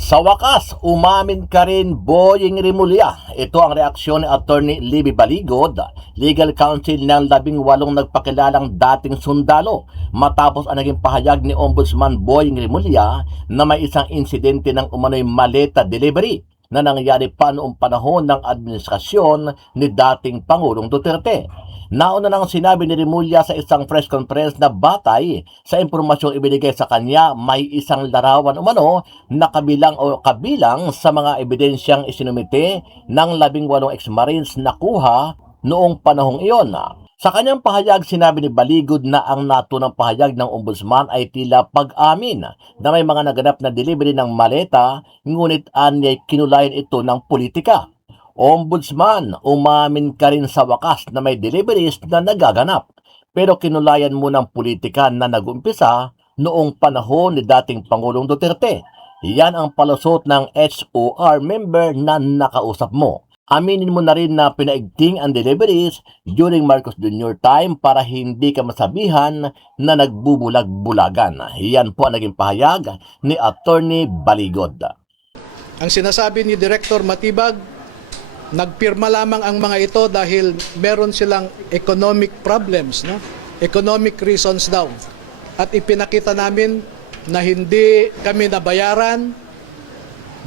Sa wakas, umamin ka rin, Boying Rimulya. Ito ang reaksyon ni Attorney Libby Baligod, legal counsel ng 18 nagpakilalang dating sundalo, matapos ang naging pahayag ni Ombudsman Boying Rimulya na may isang insidente ng umano'y maleta delivery na nangyari pa noong panahon ng administrasyon ni dating Pangulong Duterte. Nauna nang sinabi ni Rimulya sa isang press conference na batay sa impormasyong ibinigay sa kanya, may isang larawan umano na kabilang sa mga ebidensyang isinumite ng 18 ex-marines na kuha noong panahong iyon. Sa kanyang pahayag, sinabi ni Baligod na ang natunang pahayag ng ombudsman ay tila pag-amin na may mga naganap na delivery ng maleta, ngunit anya'y kinulayan ito ng politika. Ombudsman, umamin ka rin sa wakas na may deliveries na nagaganap, pero kinulayan mo ng politika na nag-umpisa noong panahon ni dating Pangulong Duterte. Yan ang palusot ng HOR member na nakausap mo. Aminin mo na rin na pinaigting ang deliveries during Marcos Jr. time para hindi ka masabihan na nagbubulag-bulagan. Yan po ang naging pahayag ni Attorney Baligod. Ang sinasabi ni Director Matibag, nagpirma lamang ang mga ito dahil meron silang economic problems, no? Economic reasons daw. At ipinakita namin na hindi kami nabayaran,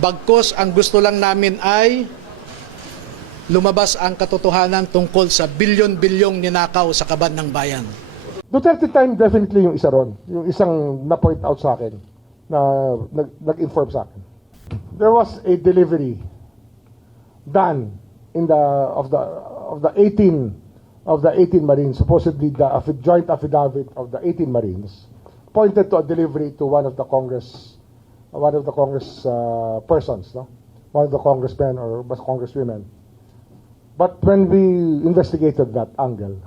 bagkus ang gusto lang namin ay lumabas ang katotohanan tungkol sa bilyon-bilyong ninakaw sa kaban ng bayan. Duterte time definitely yung isa ron. Yung isang na-point out sa akin, na nag-inform sa akin. There was a delivery done in of the 18 Marines, supposedly the joint affidavit of the 18 Marines pointed to a delivery to one of the Congress persons, no? One of the congressmen or congresswomen. But when we investigated that angle,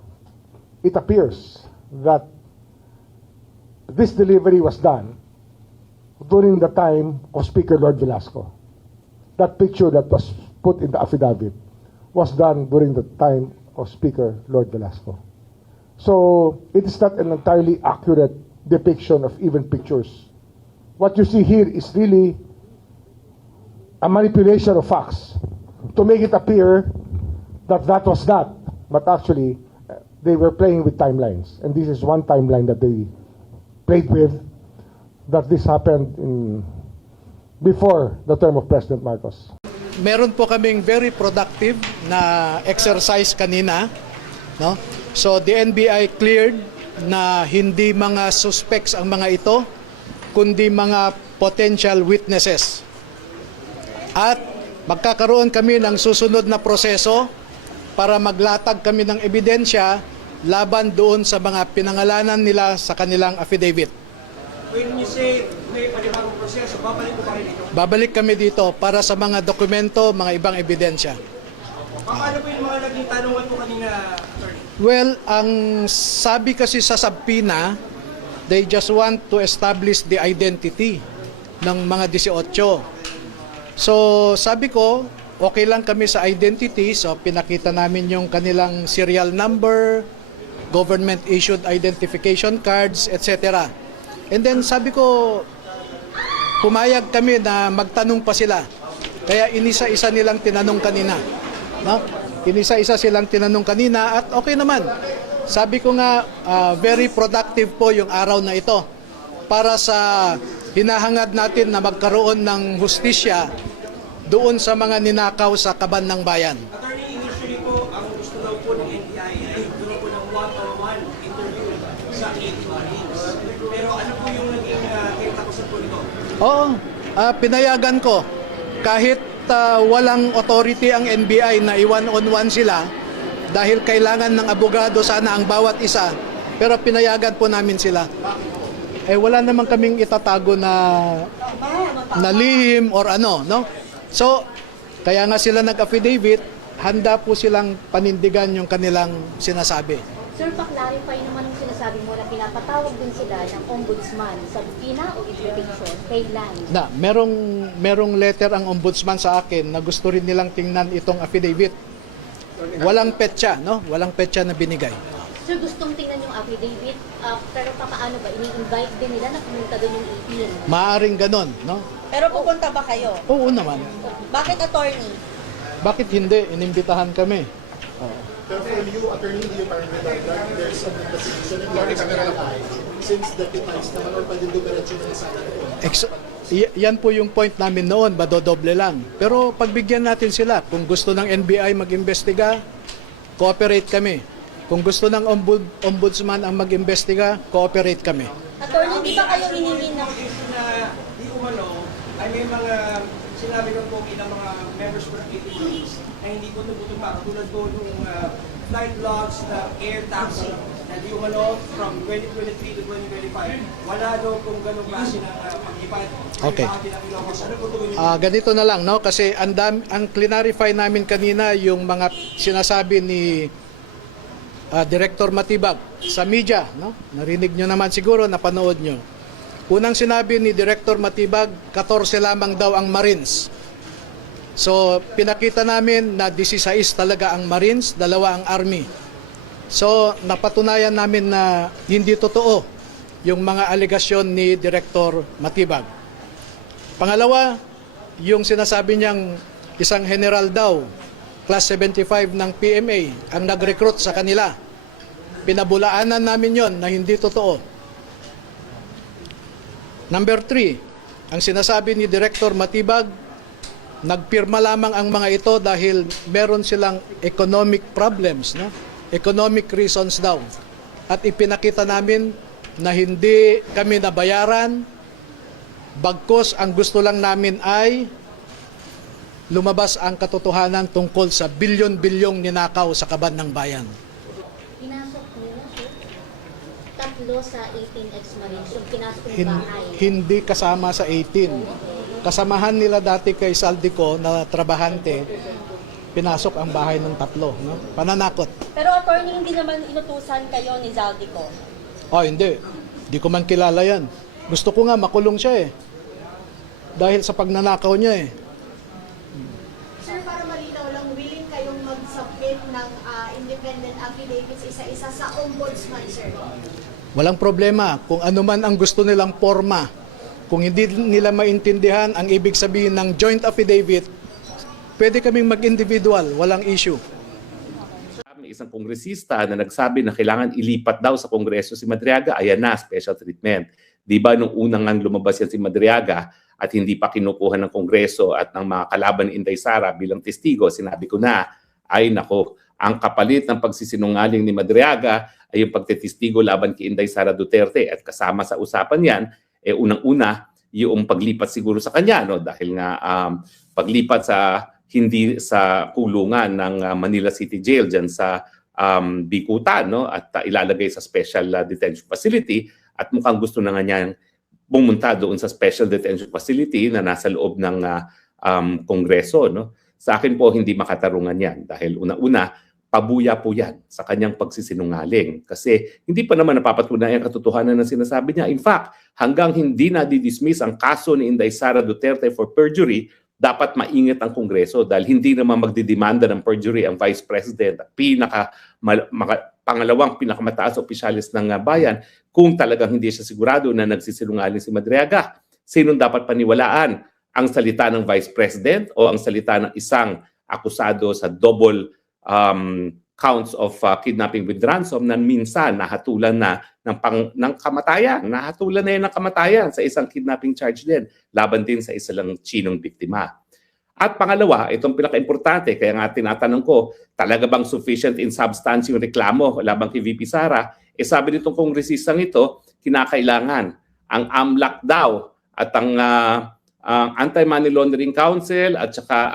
it appears that this delivery was done during the time of Speaker Lord Velasco. That picture that was put in the affidavit was done during the time of Speaker Lord Velasco. So it is not an entirely accurate depiction of even pictures. What you see here is really a manipulation of facts to make it appear that was that, but actually they were playing with timelines, and this is one timeline that they played with, that this happened before the term of President Marcos. Meron po kaming very productive na exercise kanina, no? So the NBI cleared na hindi mga suspects ang mga ito, kundi mga potential witnesses. At magkakaroon kami ng susunod na proseso para maglatag kami ng ebidensya laban doon sa mga pinangalanan nila sa kanilang affidavit. When you say may panibagong proseso, babalik ko pa rin ito? Babalik kami dito para sa mga dokumento, mga ibang ebidensya. Paano po yung mga naging tanungan po kanina, attorney? Well, ang sabi kasi sa subpoena, they just want to establish the identity ng mga 18. So sabi ko, okay lang kami sa identity, so pinakita namin yung kanilang serial number, government issued identification cards, etc. And then sabi ko, pumayag kami na magtanong pa sila. Kaya inisa-isa nilang tinanong kanina. No? Inisa-isa silang tinanong kanina at okay naman. Sabi ko nga, very productive po yung araw na ito para sa hinahangad natin na magkaroon ng hustisya doon sa mga ninakaw sa kaban ng bayan. Attorney, initially po, ang gusto daw po ng NBI ay gusto po ng one-on-one interview sa 8 Marines. Pero ano po yung naging kinatakusan po nito? Oo, pinayagan ko. Kahit walang authority ang NBI na i-one-on-one sila, dahil kailangan ng abogado sana ang bawat isa, pero pinayagan po namin sila. Eh wala naman kaming itatago na lihim or ano, no? So, kaya nga sila nag-affidavit, handa po silang panindigan yung kanilang sinasabi. Sir, pa-clarify naman ang sinasabi mo na pinapatawag din sila ng ombudsman sa subpoena o invitation, kailan? Na, merong letter ang ombudsman sa akin na gusto rin nilang tingnan itong affidavit. Walang petsa, no? Walang petsa na binigay. Sir, gustong tingnan yung affidavit, pero paano ba? Ini-invite din nila na pumunta doon yung 18? Maaring ganon, no? Pero pupunta ba kayo? Oo naman. Bakit attorney? Bakit hindi? Inimbitahan kami. Pero for you, attorney, do you find that there's an investigation and you're expected since deputized naman or pwede dumiretso na sana ito? Yan po yung point namin noon, madodoble lang. Pero pagbigyan natin sila, kung gusto ng NBI mag-imbestiga, cooperate kami. Kung gusto ng ombudsman ang mag-imbestiga, cooperate kami. Attorney, di ba kayo hinihingi ng... Na di umano ay may mga sinabi ng po ilang mga members po ng ATPs na hindi po tumutupad. Tulad po nung flight logs na air taxi na di umano from 2023 to 2025. Wala daw kung ganong klase ng pag-ipad. Okay. Ano po tuloy Ganito na lang, no? Kasi ang clarify namin kanina yung mga sinasabi ni Director Matibag sa media, no? Narinig nyo naman siguro, napanood nyo. Unang sinabi ni Director Matibag, 14 lamang daw ang Marines. So, pinakita namin na 16 talaga ang Marines, 2 ang Army. So, napatunayan namin na hindi totoo yung mga alegasyon ni Director Matibag. Pangalawa, yung sinasabi niyang isang general daw, class 75 ng PMA, ang nag-recruit sa kanila. Pinabulaanan namin yon na hindi totoo. Number 3, ang sinasabi ni Director Matibag, nagpirma lamang ang mga ito dahil meron silang economic problems, no? Economic reasons daw. At ipinakita namin na hindi kami nabayaran, bagkus ang gusto lang namin ay lumabas ang katotohanan tungkol sa bilyon-bilyong ninakaw sa kaban ng bayan. Pinasok nila, sir? 3 sa 18 ex-Marines, yung pinasok ng bahay. Hindi kasama sa 18. Kasamahan nila dati kay Saldico na trabahante, pinasok ang bahay ng 3. No? Pananakot. Pero attorney, hindi naman inutusan kayo ni Zaldico. Hindi. Hindi ko man kilala yan. Gusto ko nga makulong siya eh. Dahil sa pagnanakaw niya eh. Sir, para malinaw lang, willing kayong mag-submit ng independent affidavits isa-isa sa ombudsman, sir? Walang problema. Kung ano man ang gusto nilang forma, kung hindi nila maintindihan ang ibig sabihin ng joint affidavit, pwede kaming mag-individual. Walang issue. May isang kongresista na nagsabi na kailangan ilipat daw sa Kongreso si Madriaga, ayan na, special treatment. Di ba nung unang ngang lumabas yan si Madriaga at hindi pa kinukuha ng Kongreso at ng mga kalaban ni Inday Sara bilang testigo, sinabi ko na, ay nako, ang kapalit ng pagsisinungaling ni Madriaga ay yung pagtetistigo laban kay Inday Sara Duterte at kasama sa usapan yan, unang-una, yung paglipat siguro sa kanya, no? Dahil nga paglipat sa hindi sa kulungan ng Manila City Jail dyan sa Bicutan, no? At ilalagay sa special detention facility at mukhang gusto na nga niyang pumunta doon sa special detention facility na nasa loob ng Kongreso, no? Sa akin po hindi makatarungan yan dahil una-una pabuya po yan sa kanyang pagsisinungaling kasi hindi pa naman napapatunayan ang katotohanan ng sinasabi niya. In fact, hanggang hindi na-dismiss ang kaso ni Inday Sara Duterte for perjury, dapat maingat ang Kongreso dahil hindi naman magdidemanda ng perjury ang Vice President at pangalawang pinakamataas opisyalis ng bayan kung talagang hindi siya sigurado na nagsisinungaling si Madriaga. Sinong dapat paniwalaan? Ang salita ng Vice President o ang salita ng isang akusado sa double counts of kidnapping with ransom na minsan nahatulan na ng kamatayan. Nahatulan na yun ng kamatayan sa isang kidnapping charge din. Laban din sa isa lang Chinong biktima. At pangalawa, itong pinaka-importante, kaya nga tinatanong ko, talaga bang sufficient in substance yung reklamo laban kay VP Sara? Sabi nitong kongresistang ito, kinakailangan ang AMLAC daw at ang Anti-Money Laundering Council at saka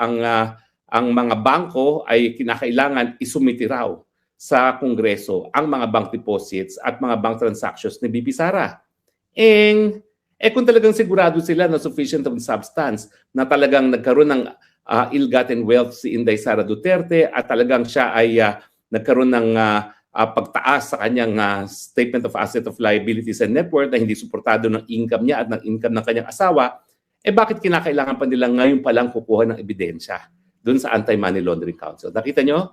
ang mga bangko ay kinakailangan isumiti raw sa Kongreso ang mga bank deposits at mga bank transactions ni VP Sara. Kung talagang sigurado sila na sufficient of substance, na talagang nagkaroon ng ill-gotten wealth si Inday Sara Duterte at talagang siya ay nagkaroon ng pagtaas sa kanyang statement of asset of liabilities and net worth na hindi suportado ng income niya at ng income ng kanyang asawa, bakit kinakailangan pa nila ngayon pa lang kukuha ng ebidensya doon sa Anti-Money Laundering Council? Nakita nyo?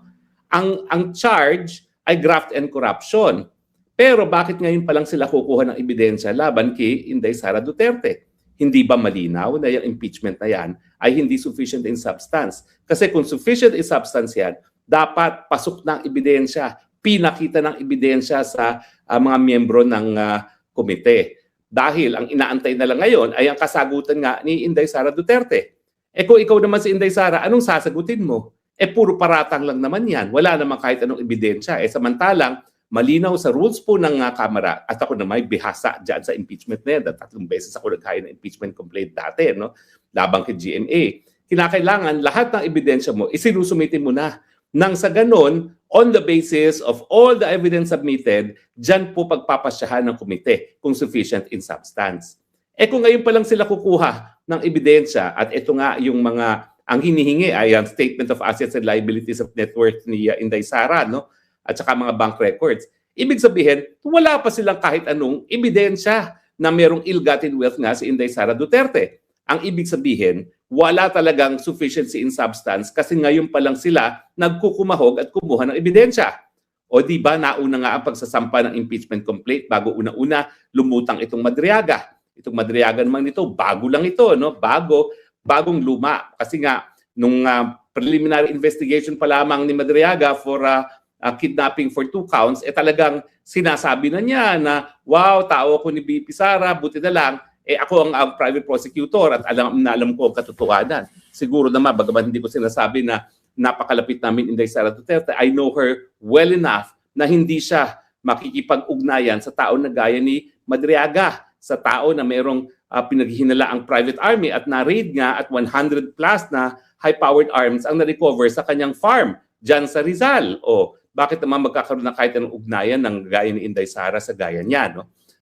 Ang charge ay graft and corruption. Pero bakit ngayon pa lang sila kukuha ng ebidensya laban kay Inday Sara Duterte? Hindi ba malinaw na yung impeachment na yan ay hindi sufficient in substance? Kasi kung sufficient in substance yan, dapat pasok ng ebidensya, pinakita ng ebidensya sa mga miyembro ng komite. Dahil ang inaantay na lang ngayon ay ang kasagutan nga ni Inday Sara Duterte. Kung ikaw naman si Inday Sara, anong sasagutin mo? Puro paratang lang naman yan. Wala naman kahit anong ebidensya. Samantalang, malinaw sa rules po ng Kamara, at ako na may bihasa dyan sa impeachment na yan, 3 beses ako naghain ng impeachment complaint dati, no? Labang kay GMA. Kinakailangan lahat ng ebidensya mo, isinusumitin mo na. Nang sa ganon, on the basis of all the evidence submitted, dyan po pagpapasyahan ng komite kung sufficient in substance. Kung ngayon pa lang sila kukuha ng ebidensya, at ito nga yung ang hinihingi ay ang statement of assets and liabilities of net worth ni Inday Sara, no? At saka mga bank records. Ibig sabihin, wala pa silang kahit anong ebidensya na merong ill-gotten wealth nga si Inday Sara Duterte. Ang ibig sabihin, wala talagang sufficiency in substance kasi ngayon pa lang sila nagkukumahog at kumuha ng ebidensya. O di ba nauna nga ang pagsasampa ng impeachment complaint bago una-una lumutang itong Madriaga. Itong Madriaga naman nito, bago lang ito, no? Bagong luma. Kasi nga, nung preliminary investigation pa lamang ni Madriaga for kidnapping for 2 counts, talagang sinasabi na niya na, wow, tao ko ni BP Sara, buti na lang, ako ang private prosecutor at alam ko ang katotohanan. Siguro naman, bagaman hindi ko sinasabi na napakalapit namin Inday Sara Duterte, I know her well enough na hindi siya makikipag-ugnayan sa tao na gaya ni Madriaga, sa tao na mayroong pinaghihinala ang private army at na-raid nga at 100 plus na high-powered arms ang na-recover sa kanyang farm dyan sa Rizal. O bakit naman magkakaroon ng kahit anong ugnayan ng gaya ni Inday Sara sa gaya niya, no?